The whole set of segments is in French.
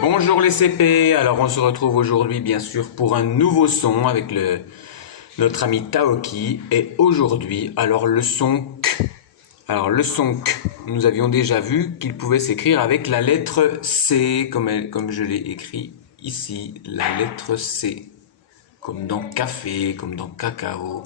Bonjour les CP, alors on se retrouve aujourd'hui bien sûr pour un nouveau son avec notre ami Taoki et aujourd'hui alors le son K. Alors le son K, nous avions déjà vu qu'il pouvait s'écrire avec la lettre C comme je l'ai écrit ici, la lettre C, comme dans café, comme dans cacao.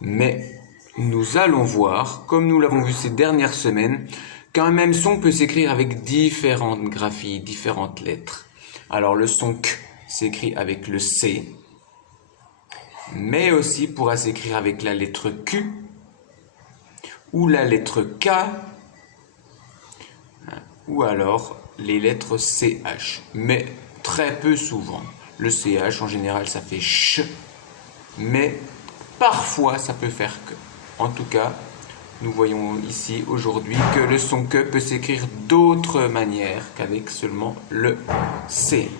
Mais nous allons voir, comme nous l'avons vu ces dernières semaines, qu'un même son peut s'écrire avec différentes graphies, différentes lettres. Alors le son K s'écrit avec le C, mais aussi pourra s'écrire avec la lettre Q ou la lettre K ou alors les lettres CH. Mais très peu souvent. Le CH en général ça fait CH, mais parfois ça peut faire que. En tout cas, nous voyons ici aujourd'hui que le son que peut s'écrire d'autres manières qu'avec seulement le C.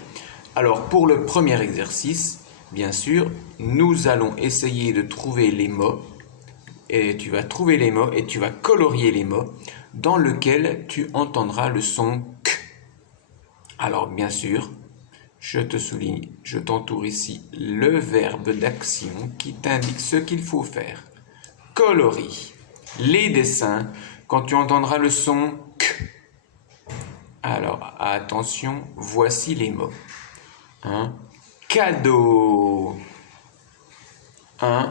Alors pour le premier exercice, bien sûr, nous allons essayer de trouver les mots et tu vas trouver les mots et tu vas colorier les mots dans lesquels tu entendras le son K. Alors bien sûr, je te souligne, je t'entoure ici le verbe d'action qui t'indique ce qu'il faut faire. Coloris. Les dessins, quand tu entendras le son K. Alors, attention, voici les mots. Un cadeau. Un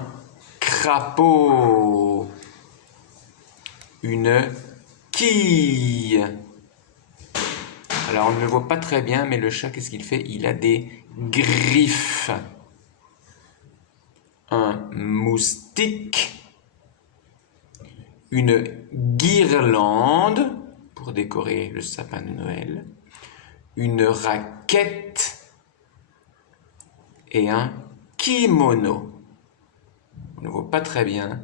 crapaud. Une quille. Alors, on ne le voit pas très bien, mais le chat, qu'est-ce qu'il fait? Il a des griffes. Un moustique. Une guirlande pour décorer le sapin de Noël, une raquette et un kimono. On ne voit pas très bien.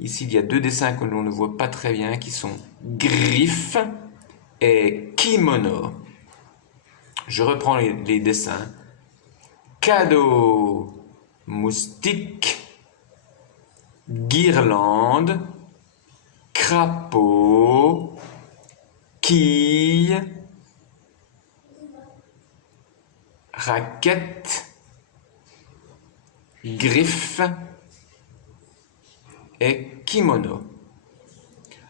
Ici, il y a deux dessins que l'on ne voit pas très bien qui sont griffes et kimono. Je reprends les dessins. Cadeau, moustique, guirlande, crapaud, quille, raquette, griffe et kimono.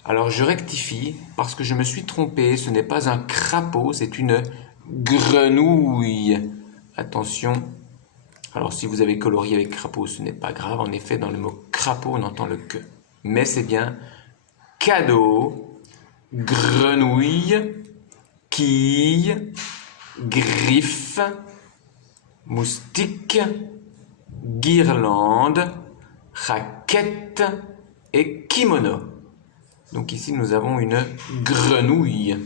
Alors je rectifie parce que je me suis trompé, ce n'est pas un crapaud, c'est une grenouille. Attention, alors si vous avez colorié avec crapaud, ce n'est pas grave, en effet dans le mot crapaud on entend le que. Mais c'est bien cadeau, grenouille, quille, griffe, moustique, guirlande, raquette et kimono. Donc ici nous avons une grenouille.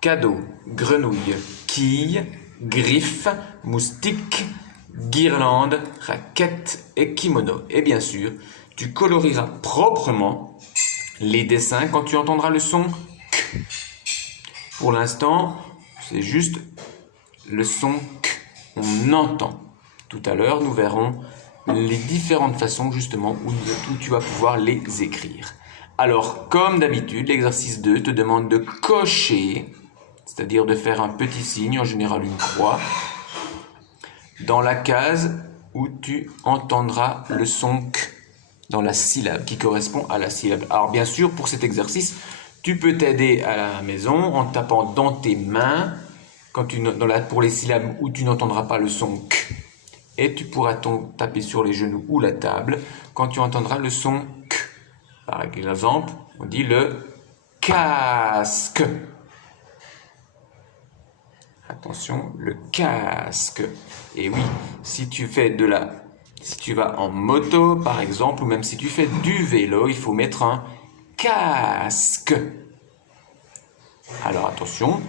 Cadeau, grenouille, quille, griffe, moustique, guirlande, raquette et kimono. Et bien sûr, tu colorieras proprement les dessins quand tu entendras le son K. Pour l'instant, c'est juste le son K. On entend. Tout à l'heure, nous verrons les différentes façons justement où tu vas pouvoir les écrire. Alors, comme d'habitude, l'exercice 2 te demande de cocher, c'est-à-dire de faire un petit signe, en général une croix, dans la case où tu entendras le son K, dans la syllabe qui correspond à la syllabe. Alors bien sûr, pour cet exercice, tu peux t'aider à la maison en tapant dans tes mains pour les syllabes où tu n'entendras pas le son K. Et tu pourras taper sur les genoux ou la table quand tu entendras le son K. Par exemple, on dit le casque. Attention, le casque. Et oui, si tu vas en moto par exemple, ou même si tu fais du vélo, il faut mettre un casque. Alors attention,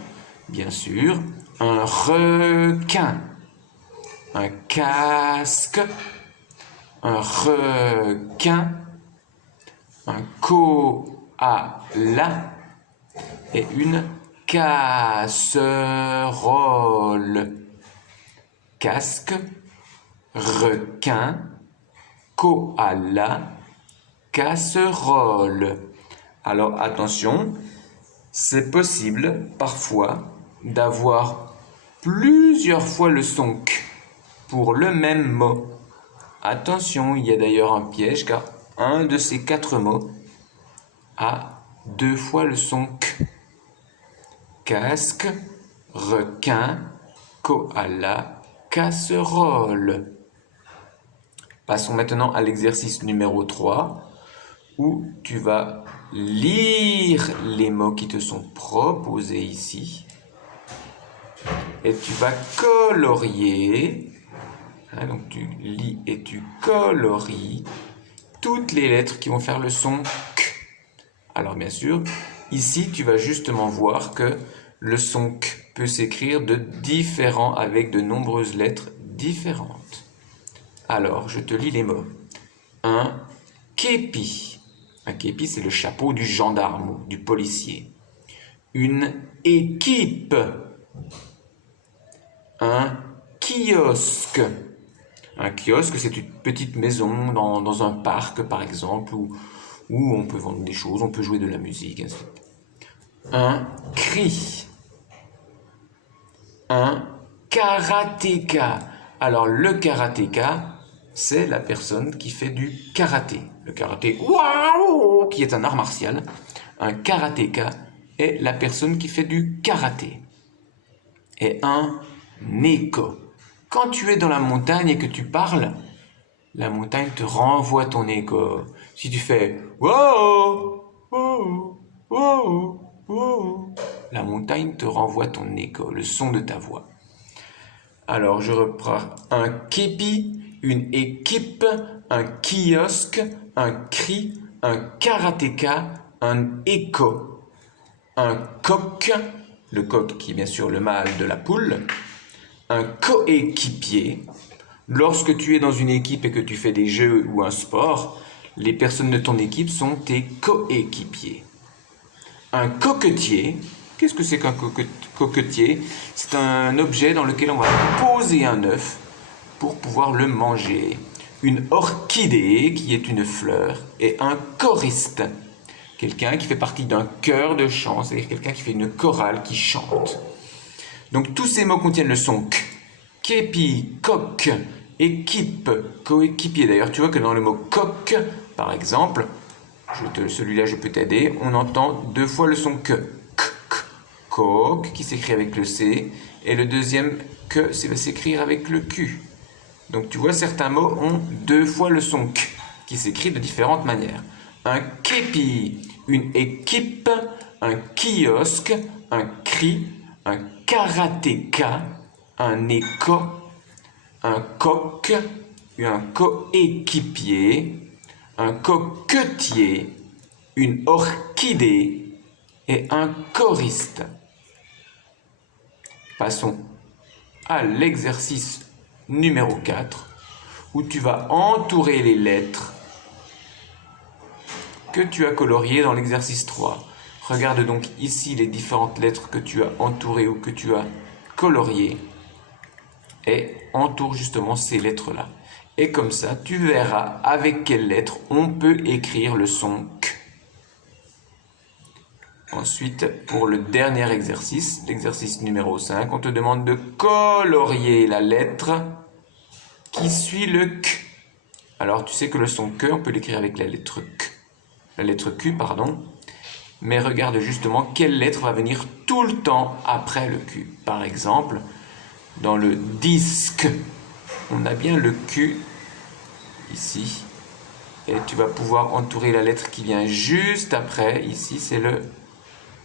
bien sûr, un requin, un casque, un requin, un koala et une casserole. Casque, requin, koala, casserole. Alors attention, c'est possible parfois d'avoir plusieurs fois le son K pour le même mot. Attention, il y a d'ailleurs un piège car un de ces 4 mots a 2 fois le son K. Casque, requin, koala, casserole. Passons maintenant à l'exercice numéro 3 où tu vas lire les mots qui te sont proposés ici et tu vas colorier. Donc tu lis et tu colories toutes les lettres qui vont faire le son K. Alors bien sûr, ici tu vas justement voir que le son K peut s'écrire avec de nombreuses lettres différentes. Alors, je te lis les mots. Un képi. Un képi, c'est le chapeau du gendarme ou du policier. Une équipe. Un kiosque. Un kiosque, c'est une petite maison dans un parc, par exemple, où on peut vendre des choses, on peut jouer de la musique. Ainsi. Un cri. Un karatéka. Alors, le karatéka, c'est la personne qui fait du karaté. Le karaté, waouh, qui est un art martial. Un karatéka est la personne qui fait du karaté. Et un écho. Quand tu es dans la montagne et que tu parles, la montagne te renvoie ton écho. Si tu fais wow, wow, wow, wow, la montagne te renvoie ton écho, le son de ta voix. Alors, je reprends un képi, une équipe, un kiosque, un cri, un karatéka, un écho, un coq, le coq qui est bien sûr le mâle de la poule, un coéquipier. Lorsque tu es dans une équipe et que tu fais des jeux ou un sport, les personnes de ton équipe sont tes coéquipiers. Un coquetier. Qu'est-ce que c'est qu'un coquetier? C'est un objet dans lequel on va poser un œuf pour pouvoir le manger. Une orchidée, qui est une fleur, et un choriste. Quelqu'un qui fait partie d'un chœur de chant, c'est-à-dire quelqu'un qui fait une chorale, qui chante. Donc tous ces mots contiennent le son K. Képi, coq, équipe, coéquipier. D'ailleurs, tu vois que dans le mot coq, par exemple, celui-là je peux t'aider, on entend 2 fois le son K. Coq, qui s'écrit avec le C, et le deuxième que va s'écrire avec le Q. Donc tu vois, certains mots ont 2 fois le son K, qui s'écrit de différentes manières. Un képi, une équipe, un kiosque, un cri, un karatéka, un écho, un coq, un coéquipier, un coquetier, une orchidée et un choriste. Passons à l'exercice numéro 4, où tu vas entourer les lettres que tu as coloriées dans l'exercice 3. Regarde donc ici les différentes lettres que tu as entourées ou que tu as coloriées et entoure justement ces lettres-là. Et comme ça, tu verras avec quelles lettres on peut écrire le son K. Ensuite, pour le dernier exercice, l'exercice numéro 5, on te demande de colorier la lettre qui suit le K. Alors, tu sais que le son K, on peut l'écrire avec la lettre K. La lettre Q, pardon. Mais regarde justement quelle lettre va venir tout le temps après le Q. Par exemple, dans le disque, on a bien le Q ici. Et tu vas pouvoir entourer la lettre qui vient juste après. Ici, c'est le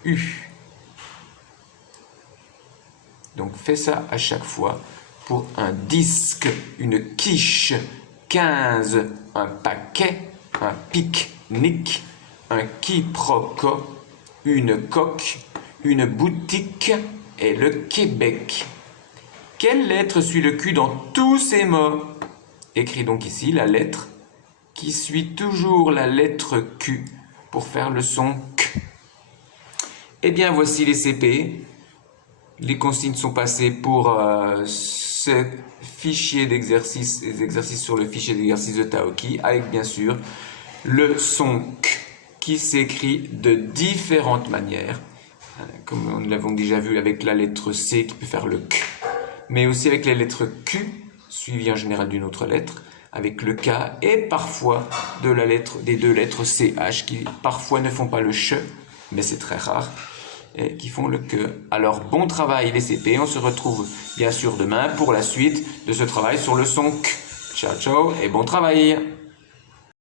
U. Donc fais ça à chaque fois. Pour un disque, une quiche, 15, un paquet, un pique-nique, un quiproquo, une coque, une boutique et le Québec. Quelle lettre suit le Q dans tous ces mots? Écris donc ici la lettre qui suit toujours la lettre Q pour faire le son K. Eh bien, voici les CP. Les consignes sont passées pour ce fichier d'exercice, les exercices sur le fichier d'exercice de Taoki, avec bien sûr le son K qui s'écrit de différentes manières. Comme nous l'avons déjà vu avec la lettre C qui peut faire le K. mais aussi avec les lettres Q, suivies en général d'une autre lettre, avec le K et parfois des deux lettres CH qui parfois ne font pas le CH, mais c'est très rare, et qui font le que. Alors bon travail les CP, on se retrouve bien sûr demain pour la suite de ce travail sur le son K. Ciao ciao et bon travail!